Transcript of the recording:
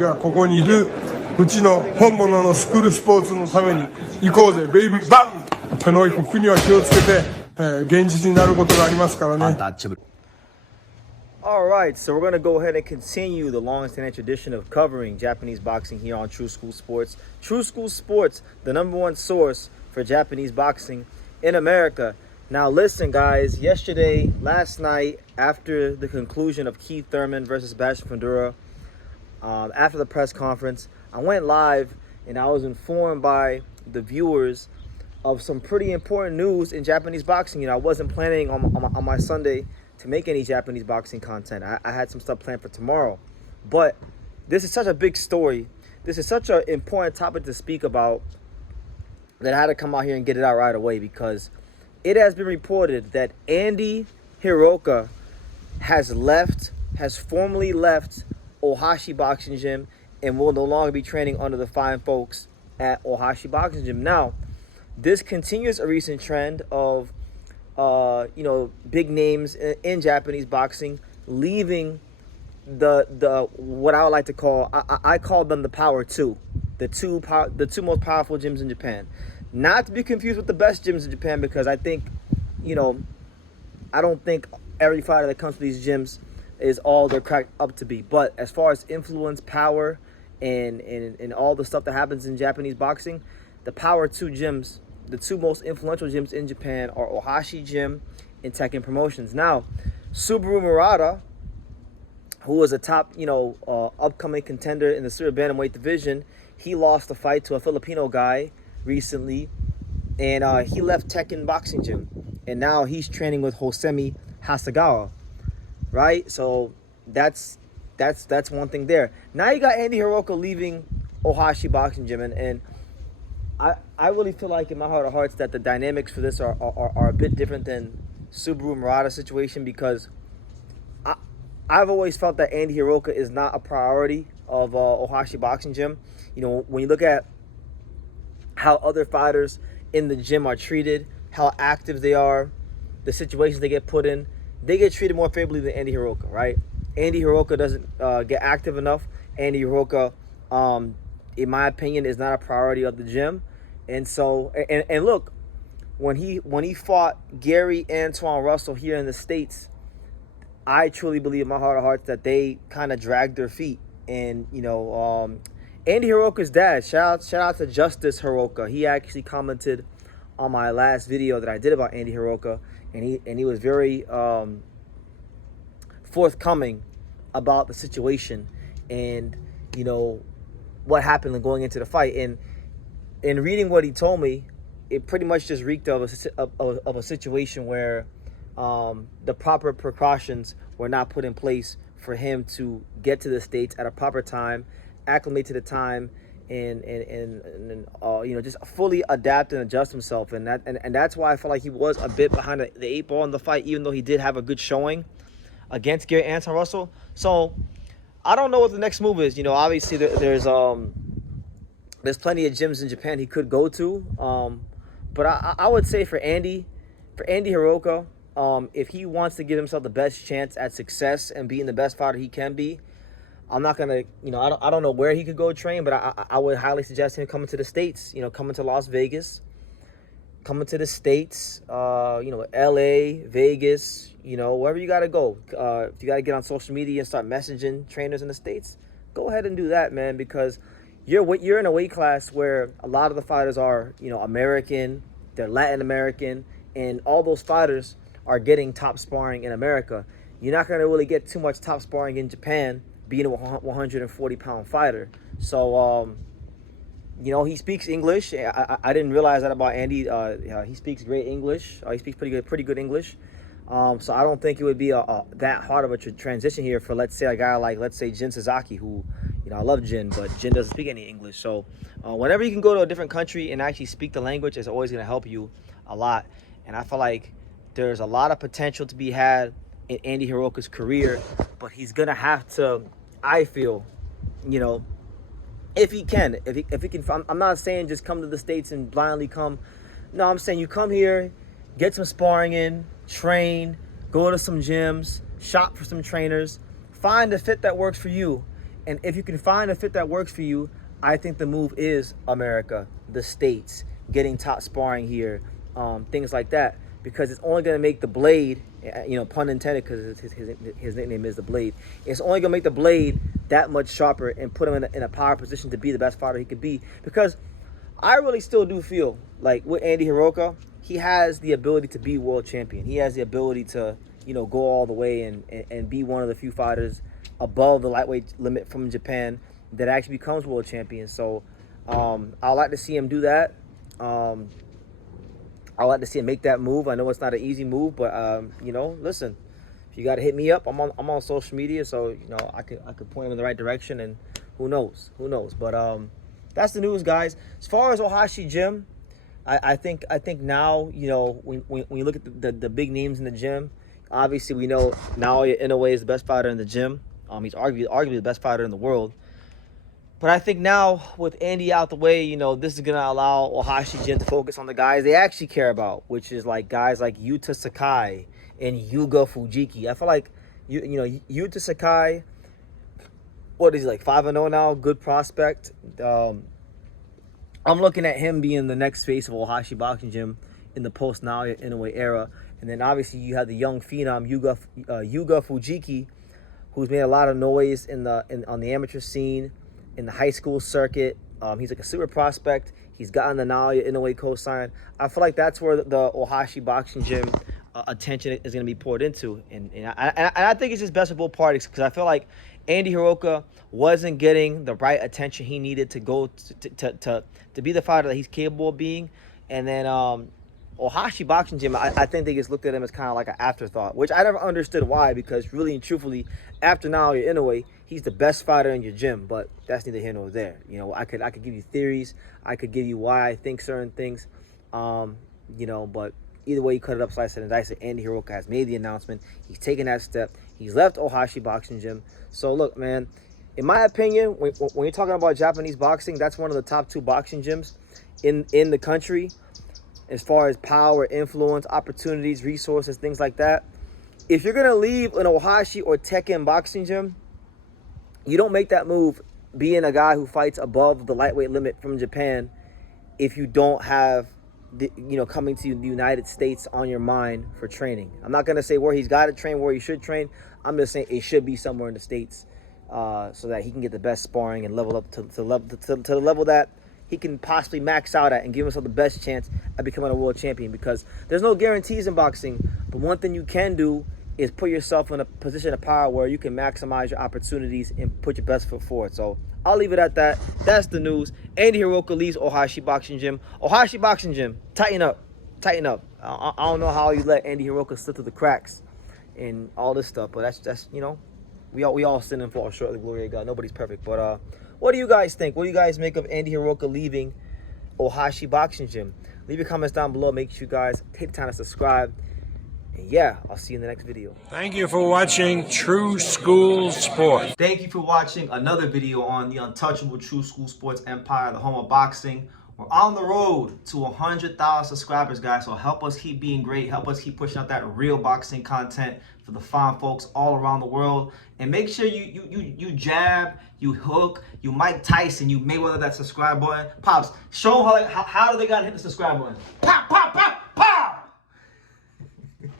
がここにいるうちの本物のスクールスポーツのために行こうぜベイビーバン手の服には気をつけて、現実になることがありますからね。Alright, so we're going to go ahead and continue the long-standing tradition of covering Japanese boxing here on True School Sports. True School Sports, the #1 source for Japanese boxing in America. Now listen guys, last night, after the conclusion of Keith Thurman versus Sebastian Fundora, after the press conference, I went live and I was informed by the viewers of some pretty important news in Japanese boxing. You know, I wasn't planning on my Sunday to make any Japanese boxing content. I had some stuff planned for tomorrow. But this is such a big story. This is such an important topic to speak about that I had to come out here and get it out right away, because it has been reported that Andy Hiraoka has formally left Ohashi Boxing Gym and will no longer be training under the fine folks at Ohashi Boxing Gym. Now, this continues a recent trend of big names in Japanese boxing leaving the what I would like to call, I call them the Power Two, the two most powerful gyms in Japan. Not to be confused with the best gyms in Japan, because I think, I don't think every fighter that comes to these gyms is all they're cracked up to be. But as far as influence, power, and all the stuff that happens in Japanese boxing, the Power Two gyms, the two most influential gyms in Japan, are Ohashi Gym and Tekken Promotions. Now, Subaru Murata, who was a top, upcoming contender in the super bantamweight division, he lost the fight to a Filipino guy recently, and he left Tekken Boxing Gym, and now he's training with Hosemi Hasegawa, right? So that's one thing there. Now you got Andy Hiraoka leaving Ohashi Boxing Gym, and I really feel like in my heart of hearts that the dynamics for this are a bit different than Subaru Murata's situation, because I've always felt that Andy Hiraoka is not a priority of Ohashi Boxing Gym. When you look at how other fighters in the gym are treated, how active they are, the situations they get put in, they get treated more favorably than Andy Hiraoka, right? Andy Hiraoka doesn't get active enough. Andy Hiraoka, in my opinion, is not a priority of the gym. And so, and look, when he fought Gary Antoine Russell here in the States, I truly believe in my heart of hearts that they kind of dragged their feet. And, Andy Hiroka's dad, shout out to Justice Hiraoka. He actually commented on my last video that I did about Andy Hiraoka, and he was very forthcoming about the situation and, what happened going into the fight. And in reading what he told me, it pretty much just reeked of a situation where the proper precautions were not put in place for him to get to the States at a proper time, acclimate to the time, and just fully adapt and adjust himself. And that's why I felt like he was a bit behind the 8 ball in the fight, even though he did have a good showing against Gary Antoine Russell. So I don't know what the next move is. Obviously there's plenty of gyms in Japan he could go to. But I would say for Andy Hiraoka, if he wants to give himself the best chance at success and being the best fighter he can be, I'm not gonna, I don't know where he could go train, but I would highly suggest him coming to the States. Coming to Las Vegas, coming to the States. L.A., Vegas. Wherever you gotta go. If you gotta get on social media and start messaging trainers in the States, go ahead and do that, man, because you're in a weight class where a lot of the fighters are, American, they're Latin American, and all those fighters are getting top sparring in America. You're not gonna really get too much top sparring in Japan, being a 140-pound fighter. So, he speaks English. I didn't realize that about Andy. He speaks great English. He speaks pretty good English. So I don't think it would be that hard of a transition here for, let's say, a guy like, let's say, Jin Sasaki, who, I love Jin, but Jin doesn't speak any English. So whenever you can go to a different country and actually speak the language, it's always going to help you a lot. And I feel like there's a lot of potential to be had in Andy Hiraoka's career, but he's going to have to, I feel, if he can, I'm not saying just come to the States and blindly come. No, I'm saying you come here, get some sparring in, train, go to some gyms, shop for some trainers, find a fit that works for you, And if you can find a fit that works for you, I think the move is America, the States, getting top sparring here, things like that. Because it's only going to make the Blade, pun intended, because his nickname is the Blade. It's only going to make the Blade that much sharper and put him in a power position to be the best fighter he could be. Because I really still do feel like with Andy Hiraoka, he has the ability to be world champion. He has the ability to, go all the way and be one of the few fighters above the lightweight limit from Japan that actually becomes world champion. So I'd like to see him do that. I'd like to see him make that move. I know it's not an easy move, but listen, if you got to hit me up, I'm on social media, so I could point him in the right direction, and who knows. But that's the news, guys. As far as Ohashi Gym, I think now, when you look at the big names in the gym, obviously we know Naoya Inoue is the best fighter in the gym. He's arguably the best fighter in the world. But I think now with Andy out the way, this is going to allow Ohashi Gym to focus on the guys they actually care about, which is like guys like Yuta Sakai and Yuga Fujiki. I feel like Yuta Sakai, what is he, like 5-0 now? Good prospect. I'm looking at him being the next face of Ohashi Boxing Gym in the post Naoya Inoue era. And then obviously you have the young phenom Yuga Fujiki, who's made a lot of noise on the amateur scene, in the high school circuit. He's like a super prospect. He's gotten the Naoya Inoue cosign. I feel like that's where the Ohashi Boxing Gym attention is going to be poured into. And I think it's just best of both parties, because I feel like Andy Hiraoka wasn't getting the right attention he needed to go to be the fighter that he's capable of being. And then Ohashi Boxing Gym, I think they just looked at him as kind of like an afterthought, which I never understood why, because really and truthfully, after Naoya Inoue, he's the best fighter in your gym, but that's neither here nor there. I could give you theories, I could give you why I think certain things, but either way, you cut it up, slice it and dice it. Andy Hiraoka has made the announcement. He's taken that step. He's left Ohashi Boxing Gym. So look, man, in my opinion, when you're talking about Japanese boxing, that's one of the top 2 boxing gyms in the country, as far as power, influence, opportunities, resources, things like that. If you're going to leave an Ohashi or Tekken boxing gym, you don't make that move being a guy who fights above the lightweight limit from Japan if you don't have, coming to the United States on your mind for training. I'm not going to say where he's got to train, where he should train. I'm just saying it should be somewhere in the States so that he can get the best sparring and level up to the level that he can possibly max out at and give himself the best chance at becoming a world champion. Because there's no guarantees in boxing, but one thing you can do is put yourself in a position of power where you can maximize your opportunities and put your best foot forward. So I'll leave it at that. That's the news. Andy Hiraoka leaves Ohashi Boxing Gym. Ohashi Boxing Gym, tighten up. I don't know how you let Andy Hiraoka slip through the cracks and all this stuff, but that's we all sin and fall short of the glory of God. Nobody's perfect. But what do you guys think? What do you guys make of Andy Hiraoka leaving Ohashi Boxing Gym? Leave your comments down below. Make sure you guys take the time to subscribe. And yeah, I'll see you in the next video. Thank you for watching True School Sports. Thank you for watching another video on the untouchable True School Sports empire, the home of boxing. We're on the road to 100,000 subscribers, guys. So help us keep being great. Help us keep pushing out that real boxing content for the fine folks all around the world. And make sure you jab, you hook, you Mike Tyson, you Mayweather that subscribe button. Pops, show them how do they gotta hit the subscribe button. Pop, pop, pop.